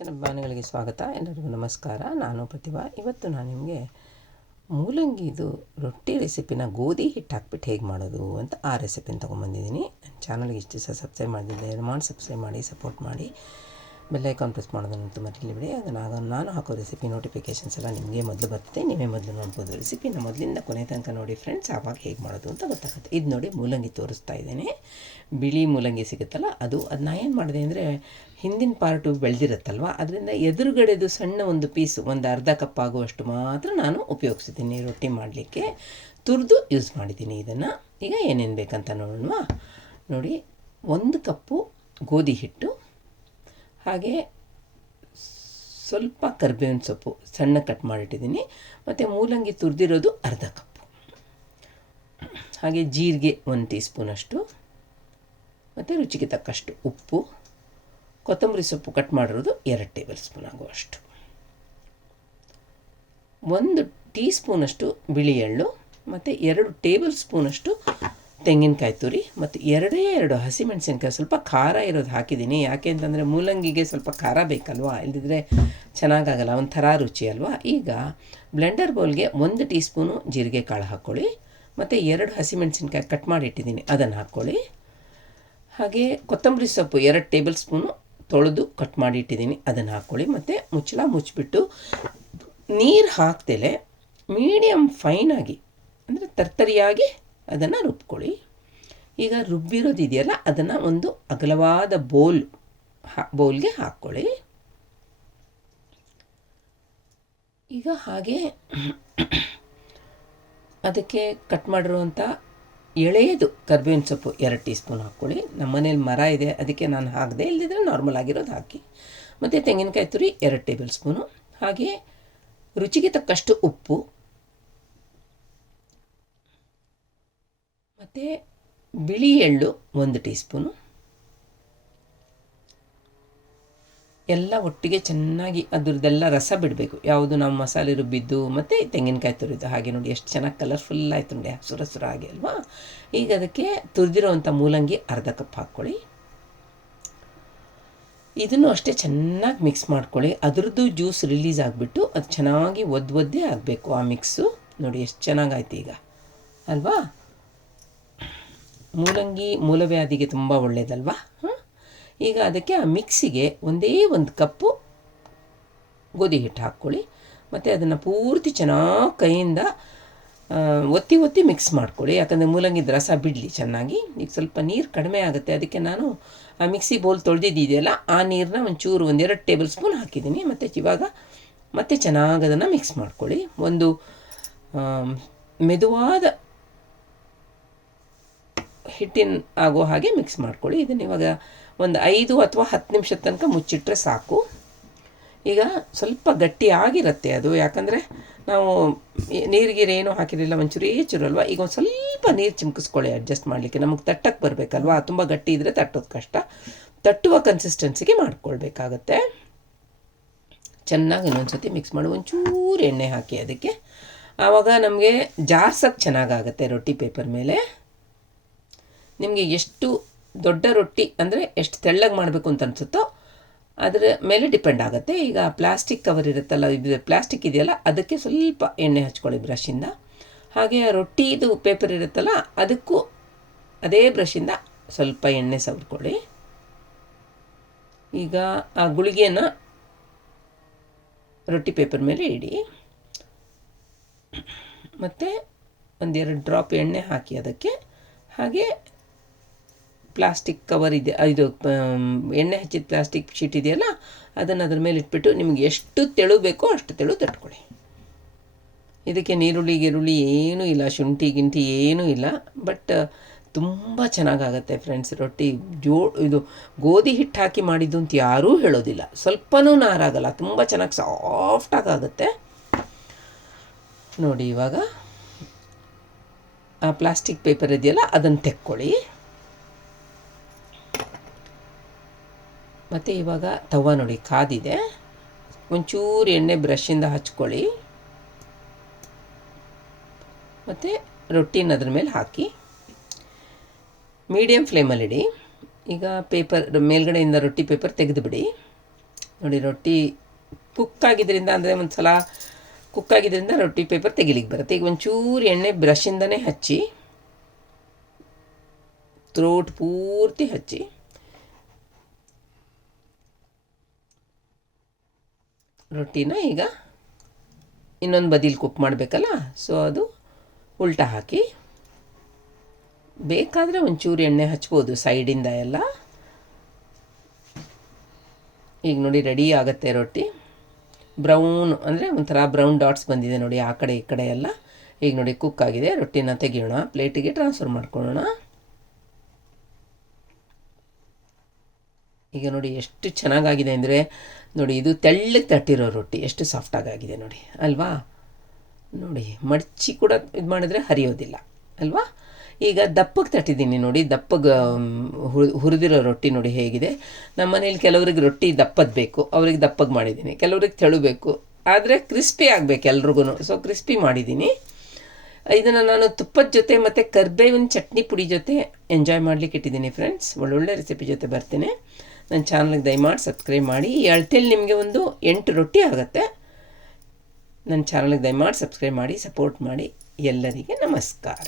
ಜನಭಿಮಾನಿಗಳಿಗೆ ಸ್ವಾಗತ. ಎಲ್ಲರಿಗೂ ನಮಸ್ಕಾರ. ನಾನು ಪ್ರತಿಭಾ. ಇವತ್ತು ನಾನು ನಿಮಗೆ ಮೂಲಂಗಿದು ರೊಟ್ಟಿ ರೆಸಿಪಿನ ಗೋಧಿ ಹಿಟ್ಟು ಹಾಕ್ಬಿಟ್ಟು ಹೇಗೆ ಮಾಡೋದು ಅಂತ ಆ ರೆಸಿಪಿನ ತೊಗೊಂಬಂದಿದ್ದೀನಿ ಚಾನಲ್ಗೆ ಇಷ್ಟು ದಿವಸ ಸಬ್ಸ್ಕ್ರೈಬ್ ಮಾಡಿದ್ದೆ ಮಾಡಿ ಸಬ್ಸ್ಕ್ರೈಬ್ ಮಾಡಿ ಸಪೋರ್ಟ್ ಮಾಡಿ. ಬೆಲ್ ಐಕಾನ್ ಪ್ರೆಸ್ ಮಾಡೋದನ್ನಂತೂ ಮರೀಲಿ ಬಿಡಿ. ಆಗ ನಾನು ನಾನು ಹಾಕೋ ರೆಸಿಪಿ ನೋಟಿಫಿಕೇಷನ್ಸ್ ಎಲ್ಲ ನಿಮಗೆ ಮೊದಲು ಬರ್ತದೆ. ನೀವೇ ಮೊದಲು ನೋಡ್ಬೋದು ರೆಸಿಪಿನ ಮೊದಲಿಂದ ಕೊನೆ ತನಕ ನೋಡಿ ಫ್ರೆಂಡ್ಸ್ ಆವಾಗ ಹೇಗೆ ಮಾಡೋದು ಅಂತ ಗೊತ್ತಾಗುತ್ತೆ. ಇದು ನೋಡಿ ಮೂಲಂಗಿ ತೋರಿಸ್ತಾ ಇದ್ದೇನೆ. ಬಿಳಿ ಮೂಲಂಗಿ ಸಿಗುತ್ತಲ್ಲ, ಅದು ಅದನ್ನ ಏನು ಮಾಡಿದೆ ಅಂದರೆ ಹಿಂದಿನ ಪಾರ್ಟು ಬೆಳೆದಿರುತ್ತಲ್ವ? ಅದರಿಂದ ಎದುರುಗಡೆದು ಸಣ್ಣ ಒಂದು ಪೀಸು ಒಂದು ಅರ್ಧ ಕಪ್ ಆಗುವಷ್ಟು ಮಾತ್ರ ನಾನು ಉಪಯೋಗಿಸಿದ್ದೀನಿ ರೊಟ್ಟಿ ಮಾಡಲಿಕ್ಕೆ. ತುರಿದು ಯೂಸ್ ಮಾಡಿದ್ದೀನಿ ಇದನ್ನು. ಈಗ ಏನೇನು ಬೇಕಂತ ನೋಡೋಣ ನೋಡಿ, ಒಂದು ಕಪ್ಪು ಗೋಧಿ ಹಿಟ್ಟು ಹಾಗೆ ಸ್ವಲ್ಪ ಕರ್ಬೇವಿನ ಸೊಪ್ಪು ಸಣ್ಣ ಕಟ್ ಮಾಡಿಟ್ಟಿದ್ದೀನಿ. ಮತ್ತು ಮೂಲಂಗಿ ತುರಿದಿರೋದು ಅರ್ಧ ಕಪ್ಪು ಹಾಗೆ ಜೀರಿಗೆ ಒಂದು ಟೀ ಸ್ಪೂನಷ್ಟು ಮತ್ತು ರುಚಿಗೆ ತಕ್ಕಷ್ಟು ಉಪ್ಪು. ಕೊತ್ತಂಬರಿ ಸೊಪ್ಪು ಕಟ್ ಮಾಡಿರೋದು ಎರಡು ಟೇಬಲ್ ಸ್ಪೂನ್ ಆಗುವಷ್ಟು. ಒಂದು ಟೀ ಸ್ಪೂನಷ್ಟು ಬಿಳಿ ಎಳ್ಳು. ಮತ್ತು ಎರಡು ಟೇಬಲ್ ಸ್ಪೂನಷ್ಟು ತೆಂಗಿನಕಾಯಿ ತುರಿ ಮತ್ತು ಎರಡೇ ಎರಡು ಹಸಿಮೆಣಸಿನ್ಕಾಯಿ ಸ್ವಲ್ಪ ಖಾರ ಇರೋದು ಹಾಕಿದ್ದೀನಿ. ಯಾಕೆ ಅಂತಂದರೆ ಮೂಲಂಗಿಗೆ ಸ್ವಲ್ಪ ಖಾರ ಬೇಕಲ್ವಾ? ಇಲ್ಲದಿದ್ದರೆ ಚೆನ್ನಾಗಾಗಲ್ಲ, ಒಂಥರ ರುಚಿ ಅಲ್ವಾ? ಈಗ ಬ್ಲೆಂಡರ್ ಬೌಲ್ಗೆ ಒಂದು ಟೀ ಸ್ಪೂನು ಜೀರಿಗೆ ಕಾಳು ಹಾಕ್ಕೊಳ್ಳಿ ಮತ್ತು ಎರಡು ಹಸಿಮೆಣಸಿನ್ಕಾಯಿ ಕಟ್ ಮಾಡಿ ಇಟ್ಟಿದ್ದೀನಿ ಅದನ್ನು ಹಾಕ್ಕೊಳ್ಳಿ. ಹಾಗೆ ಕೊತ್ತಂಬರಿ ಸೊಪ್ಪು ಎರಡು ಟೇಬಲ್ ಸ್ಪೂನು ತೊಳೆದು ಕಟ್ ಮಾಡಿ ಇಟ್ಟಿದ್ದೀನಿ ಅದನ್ನು ಹಾಕ್ಕೊಳ್ಳಿ ಮತ್ತು ಮುಚ್ಚಳ ಮುಚ್ಚಿಬಿಟ್ಟು ನೀರು ಹಾಕ್ತೇಲೆ ಮೀಡಿಯಮ್ ಫೈನಾಗಿ ಅಂದರೆ ತರ್ತರಿಯಾಗಿ ಅದನ್ನು ರುಬ್ಕೊಳ್ಳಿ. ಈಗ ರುಬ್ಬಿರೋದಿದೆಯಲ್ಲ, ಅದನ್ನು ಒಂದು ಅಗಲವಾದ ಬೌಲ್ ಹಾ, ಬೌಲ್ಗೆ ಹಾಕ್ಕೊಳ್ಳಿ. ಈಗ ಹಾಗೆ ಅದಕ್ಕೆ ಕಟ್ ಮಾಡಿರುವಂಥ ಎಳೆಯದು ಕರ್ಬೇವಿನ ಸೊಪ್ಪು ಎರಡು ಟೀ ಸ್ಪೂನ್ ಹಾಕ್ಕೊಳ್ಳಿ. ನಮ್ಮ ಮನೇಲಿ ಮರ ಇದೆ, ಅದಕ್ಕೆ ನಾನು ಹಾಕಿದೆ ಇಲ್ಲದಿದ್ದರೆ ನಾರ್ಮಲ್ ಆಗಿರೋದು ಹಾಕಿ. ಮತ್ತು ತೆಂಗಿನಕಾಯಿ ತುರಿ ಎರಡು ಟೇಬಲ್ ಸ್ಪೂನು. ಹಾಗೆ ರುಚಿಗೆ ತಕ್ಕಷ್ಟು ಉಪ್ಪು ಮತ್ತು ಬಿಳಿ ಎಳ್ಳು ಒಂದು ಟೀ ಸ್ಪೂನು ಎಲ್ಲ ಒಟ್ಟಿಗೆ ಚೆನ್ನಾಗಿ ಅದರದ್ದೆಲ್ಲ ರಸ ಬಿಡಬೇಕು. ಯಾವುದು ನಾವು ಮಸಾಲೆ ರುಬ್ಬಿದ್ದು ಮತ್ತು ತೆಂಗಿನಕಾಯಿ ತುರಿದ್ದು ಹಾಗೆ ನೋಡಿ ಎಷ್ಟು ಚೆನ್ನಾಗಿ ಕಲರ್ಫುಲ್ ಆಯ್ತು ನೋಡಿ ಸುರ ಸುರ ಅಲ್ವಾ? ಈಗ ಅದಕ್ಕೆ ತುರಿದಿರೋವಂಥ ಮೂಲಂಗಿ ಅರ್ಧ ಕಪ್ ಹಾಕ್ಕೊಳ್ಳಿ. ಇದನ್ನು ಅಷ್ಟೇ ಚೆನ್ನಾಗಿ ಮಿಕ್ಸ್ ಮಾಡ್ಕೊಳ್ಳಿ. ಅದರದ್ದು ಜ್ಯೂಸ್ ರಿಲೀಸ್ ಆಗಿಬಿಟ್ಟು ಅದು ಚೆನ್ನಾಗಿ ಒದ್ದೇ ಆಗಬೇಕು ಆ ಮಿಕ್ಸು ನೋಡಿ ಎಷ್ಟು ಚೆನ್ನಾಗಾಯ್ತು ಈಗ. ಅಲ್ವಾ? ಮೂಲಂಗಿ ಮೂಲವ್ಯಾಧಿಗೆ ತುಂಬ ಒಳ್ಳೆಯದಲ್ವಾ ಈಗ ಅದಕ್ಕೆ ಆ ಮಿಕ್ಸಿಗೆ ಒಂದೇ ಒಂದು ಕಪ್ಪು ಗೋಧಿ ಹಿಟ್ಟು ಹಾಕ್ಕೊಳ್ಳಿ. ಮತ್ತು ಅದನ್ನು ಪೂರ್ತಿ ಚೆನ್ನಾಗಿ ಕೈಯಿಂದ ಒತ್ತಿ ಒತ್ತಿ ಮಿಕ್ಸ್ ಮಾಡ್ಕೊಳ್ಳಿ. ಯಾಕಂದರೆ ಮೂಲಂಗಿ ರಸ ಬಿಡಲಿ ಚೆನ್ನಾಗಿ. ಈಗ ಸ್ವಲ್ಪ ನೀರು ಕಡಿಮೆ ಆಗುತ್ತೆ. ಅದಕ್ಕೆ ನಾನು ಆ ಮಿಕ್ಸಿ ಬೌಲ್ ತೊಳೆದಿದ್ದಿದೆಯಲ್ಲ ಆ ನೀರನ್ನ ಒಂಚೂರು ಒಂದೆರಡು ಟೇಬಲ್ ಸ್ಪೂನ್ ಹಾಕಿದ್ದೀನಿ. ಮತ್ತು ಇವಾಗ ಮತ್ತೆ ಚೆನ್ನಾಗಿ ಅದನ್ನು ಮಿಕ್ಸ್ ಮಾಡ್ಕೊಳ್ಳಿ. ಒಂದು ಮೆದುವಾದ ಹಿಟ್ಟಿನ ಆಗೋ ಹಾಗೆ ಮಿಕ್ಸ್ ಮಾಡ್ಕೊಳ್ಳಿ. ಇದನ್ನು ಇವಾಗ ಒಂದು ಐದು ಅಥವಾ ಹತ್ತು ನಿಮಿಷದ ತನಕ ಮುಚ್ಚಿಟ್ರೆ ಸಾಕು. ಈಗ ಸ್ವಲ್ಪ ಗಟ್ಟಿ ಆಗಿರುತ್ತೆ ಅದು. ಯಾಕಂದರೆ ನಾವು ನೀರಿಗಿರ ಏನೂ ಹಾಕಿರಲಿಲ್ಲ ಒಂಚೂರೇ ಚೂರಲ್ವ ಈಗ ಒಂದು ಸ್ವಲ್ಪ ನೀರು ಚಿಮ್ಕಿಸ್ಕೊಳ್ಳಿ ಅಡ್ಜಸ್ಟ್ ಮಾಡಲಿಕ್ಕೆ. ನಮಗೆ ತಟ್ಟಕ್ಕೆ ಬರಬೇಕಲ್ವಾ? ತುಂಬ ಗಟ್ಟಿ ಇದ್ದರೆ ತಟ್ಟೋದು ಕಷ್ಟ. ತಟ್ಟುವ ಕನ್ಸಿಸ್ಟೆನ್ಸಿಗೆ ಮಾಡ್ಕೊಳ್ಬೇಕಾಗತ್ತೆ. ಚೆನ್ನಾಗಿ ಇನ್ನೊಂದು ಸತಿ ಮಿಕ್ಸ್ ಮಾಡಿ ಒಂಚೂರು ಎಣ್ಣೆ ಹಾಕಿ ಅದಕ್ಕೆ. ಆವಾಗ ನಮಗೆ ಜಾರ್ಸಕ್ಕೆ ಚೆನ್ನಾಗಾಗತ್ತೆ ರೊಟ್ಟಿ ಪೇಪರ್ ಮೇಲೆ. ನಿಮಗೆ ಎಷ್ಟು ದೊಡ್ಡ ರೊಟ್ಟಿ ಅಂದರೆ ಎಷ್ಟು ತೆಳ್ಳಗೆ ಮಾಡಬೇಕು ಅಂತ ಅನಿಸುತ್ತೋ ಅದರ ಮೇಲೆ ಡಿಪೆಂಡ್ ಆಗುತ್ತೆ. ಈಗ ಪ್ಲಾಸ್ಟಿಕ್ ಕವರ್ ಇರುತ್ತಲ್ಲ, ಇದು ಪ್ಲಾಸ್ಟಿಕ್ ಇದೆಯಲ್ಲ, ಅದಕ್ಕೆ ಸ್ವಲ್ಪ ಎಣ್ಣೆ ಹಚ್ಕೊಳ್ಳಿ ಬ್ರಷಿಂದ ಹಾಗೆ ರೊಟ್ಟಿದು ಪೇಪರ್ ಇರುತ್ತಲ್ಲ, ಅದಕ್ಕೂ ಅದೇ ಬ್ರಷಿಂದ ಸ್ವಲ್ಪ ಎಣ್ಣೆ ಸವರ್ಕೊಳ್ಳಿ. ಈಗ ಆ ಗುಳಿಗೆಯನ್ನು ರೊಟ್ಟಿ ಪೇಪರ್ ಮೇಲೆ ಇಡಿ. ಮತ್ತು ಒಂದೆರಡು ಡ್ರಾಪ್ ಎಣ್ಣೆ ಹಾಕಿ ಅದಕ್ಕೆ. ಹಾಗೆ ಪ್ಲಾಸ್ಟಿಕ್ ಕವರ್ ಇದೆ, ಇದು ಎಣ್ಣೆ ಹಚ್ಚಿದ ಪ್ಲಾಸ್ಟಿಕ್ ಶೀಟ್ ಇದೆಯಲ್ಲ, ಅದನ್ನು ಅದ್ರ ಮೇಲೆ ಇಟ್ಬಿಟ್ಟು ನಿಮ್ಗೆ ಎಷ್ಟು ತೆಳು ಬೇಕೋ ಅಷ್ಟು ತೆಳು ತಟ್ಕೊಳ್ಳಿ. ಇದಕ್ಕೆ ನೀರುಳ್ಳಿ, ಗಿರುಳ್ಳಿ ಏನೂ ಇಲ್ಲ, ಶುಂಠಿ, ಗಿಂಠಿ ಏನೂ ಇಲ್ಲ ಬಟ್ ತುಂಬ ಚೆನ್ನಾಗಾಗತ್ತೆ ಫ್ರೆಂಡ್ಸ್ ರೊಟ್ಟಿ, ಜೋ, ಇದು ಗೋಧಿ ಹಿಟ್ಟು ಹಾಕಿ ಮಾಡಿದ್ದು ಅಂತ ಯಾರೂ ಹೇಳೋದಿಲ್ಲ. ಸ್ವಲ್ಪನೂ ನಾರಾಗಲ್ಲ, ತುಂಬ ಚೆನ್ನಾಗಿ ಸಾಫ್ಟಾಗಿ ಆಗುತ್ತೆ ನೋಡಿ ಇವಾಗ, ಆ ಪ್ಲಾಸ್ಟಿಕ್ ಪೇಪರ್ ಇದೆಯಲ್ಲ, ಅದನ್ನು ತೆಕ್ಕೊಳ್ಳಿ. ಮತ್ತು ಇವಾಗ ತವ ನೋಡಿ, ಕಾದಿದೆ. ಒಂಚೂರು ಎಣ್ಣೆ ಬ್ರಷಿಂದ ಹಚ್ಕೊಳ್ಳಿ. ಮತ್ತು ರೊಟ್ಟಿನ ಅದ್ರ ಮೇಲೆ ಹಾಕಿ. ಮೀಡಿಯಮ್ ಫ್ಲೇಮಲ್ಲಿಡಿ ಈಗ ಪೇಪರ್, ಮೇಲ್ಗಡೆಯಿಂದ ರೊಟ್ಟಿ ಪೇಪರ್ ತೆಗೆದುಬಿಡಿ. ನೋಡಿ, ರೊಟ್ಟಿ ಕುಕ್ಕಾಗಿದ್ದರಿಂದ ಅಂದರೆ ಒಂದು ಸಲ ಕುಕ್ಕಾಗಿದ್ದರಿಂದ ರೊಟ್ಟಿ ಪೇಪರ್ ತೆಗಿಲಿಕ್ಕೆ ಬರುತ್ತೆ. ಈಗ ಒಂಚೂರು ಎಣ್ಣೆ ಬ್ರಷಿಂದನೇ ಹಚ್ಚಿ ಥ್ರೋಟ್ ಪೂರ್ತಿ ಹಚ್ಚಿ. ರೊಟ್ಟಿನ ಈಗ ಇನ್ನೊಂದು ಬದಿಲಿ ಕುಕ್ ಮಾಡಬೇಕಲ್ಲ? ಸೊ ಅದು ಉಲ್ಟಾ ಹಾಕಿ. ಬೇಕಾದರೆ ಒಂಚೂರು ಎಣ್ಣೆ ಹಚ್ಬೋದು ಸೈಡಿಂದ ಎಲ್ಲ. ಈಗ ನೋಡಿ ರೆಡಿ ಆಗುತ್ತೆ ರೊಟ್ಟಿ. ಬ್ರೌನ್ ಅಂದರೆ ಒಂಥರ ಬ್ರೌನ್ ಡಾಟ್ಸ್ ಬಂದಿದೆ ನೋಡಿ ಆ ಕಡೆ ಈ ಕಡೆ ಎಲ್ಲ. ಈಗ ನೋಡಿ ಕುಕ್ ಆಗಿದೆ. ರೊಟ್ಟಿನ ತೆಗಿಯೋಣ. ಪ್ಲೇಟಿಗೆ ಟ್ರಾನ್ಸ್ಫರ್ ಮಾಡ್ಕೊಳ್ಳೋಣ. ಈಗ ನೋಡಿ ಎಷ್ಟು ಚೆನ್ನಾಗಾಗಿದೆ ಅಂದರೆ ನೋಡಿ ಇದು ತೆಳ್ಳಗೆ ತಟ್ಟಿರೋ ರೊಟ್ಟಿ, ಎಷ್ಟು ಸಾಫ್ಟಾಗಾಗಿದೆ ನೋಡಿ, ಅಲ್ವಾ? ನೋಡಿ, ಮಡಚಿ ಕೂಡ ಇದು ಮಾಡಿದ್ರೆ ಹರಿಯೋದಿಲ್ಲ, ಅಲ್ವಾ? ಈಗ ದಪ್ಪಗೆ ತಟ್ಟಿದ್ದೀನಿ ನೋಡಿ, ದಪ್ಪಗೆ ಹುರಿದಿರೋ ರೊಟ್ಟಿ ನೋಡಿ ಹೇಗಿದೆ. ನಮ್ಮ ಮನೇಲಿ ಕೆಲವ್ರಿಗೆ ರೊಟ್ಟಿ ದಪ್ಪದ ಬೇಕು, ಅವ್ರಿಗೆ ದಪ್ಪಗೆ ಮಾಡಿದ್ದೀನಿ, ಕೆಲವ್ರಿಗೆ ತೆಳುಬೇಕು, ಆದರೆ ಕ್ರಿಸ್ಪಿ ಆಗಬೇಕು ಎಲ್ರಿಗೂ ಸೊ ಕ್ರಿಸ್ಪಿ ಮಾಡಿದ್ದೀನಿ. ಇದನ್ನು ನಾನು ತುಪ್ಪದ ಜೊತೆ ಮತ್ತು ಕರ್ಬೇವಿನ ಚಟ್ನಿ ಪುಡಿ ಜೊತೆ ಎಂಜಾಯ್ ಮಾಡಲಿಕ್ಕೆ ಇಟ್ಟಿದ್ದೀನಿ ಫ್ರೆಂಡ್ಸ್ ಒಳ್ಳೊಳ್ಳೆ ರೆಸಿಪಿ ಜೊತೆ ಬರ್ತೀನಿ. ನನ್ನ ಚಾನಲ್ಗೆ ದಯಮಾಡಿ ಸಬ್ಸ್ಕ್ರೈಬ್ ಮಾಡಿ. ಈ ಅಳತೆಯಲ್ಲಿ ನಿಮಗೆ ಒಂದು ಎಂಟು ರೊಟ್ಟಿ ಆಗುತ್ತೆ. ನನ್ನ ಚಾನಲ್ಗೆ ದಯಮಾಡಿ ಸಬ್ಸ್ಕ್ರೈಬ್ ಮಾಡಿ, ಸಪೋರ್ಟ್ ಮಾಡಿ ಎಲ್ಲರಿಗೆ ನಮಸ್ಕಾರ.